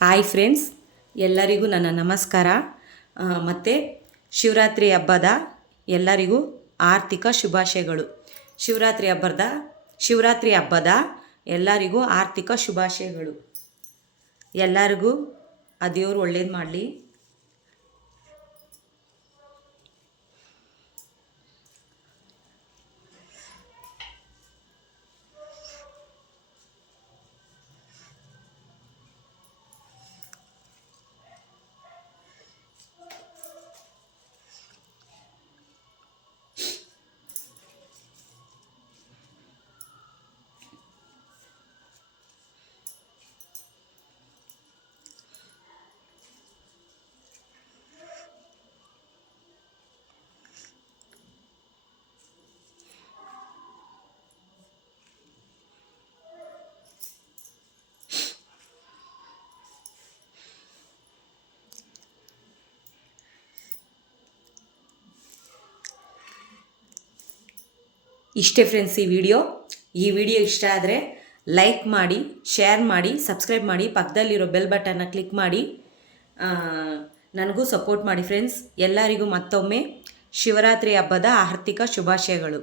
Hi friends, ಎಲ್ಲರಿಗೂ ನನ್ನ ನಮಸ್ಕಾರ. ಮತ್ತು ಶಿವರಾತ್ರಿ ಹಬ್ಬದ ಎಲ್ಲರಿಗೂ ಆರ್ಥಿಕ ಶುಭಾಶಯಗಳು. ಶಿವರಾತ್ರಿ ಹಬ್ಬದ ಎಲ್ಲರಿಗೂ ಆರ್ಥಿಕ ಶುಭಾಶಯಗಳು. ಎಲ್ಲರಿಗೂ ಆ ದೇವರು ಒಳ್ಳೇದು ಮಾಡಲಿ. ಇಷ್ಟೇ ಫ್ರೆಂಡ್ಸ್, ಈ ವಿಡಿಯೋ ಇಷ್ಟ ಆದರೆ ಲೈಕ್ ಮಾಡಿ, ಶೇರ್ ಮಾಡಿ, ಸಬ್ಸ್ಕ್ರೈಬ್ ಮಾಡಿ, ಪಕ್ಕದಲ್ಲಿರೋ ಬೆಲ್ ಬಟನ್ನ ಕ್ಲಿಕ್ ಮಾಡಿ ನನಗೂ ಸಪೋರ್ಟ್ ಮಾಡಿ ಫ್ರೆಂಡ್ಸ್. ಎಲ್ಲರಿಗೂ ಮತ್ತೊಮ್ಮೆ ಶಿವರಾತ್ರಿ ಹಬ್ಬದ ಆರ್ಥಿಕ ಶುಭಾಶಯಗಳು.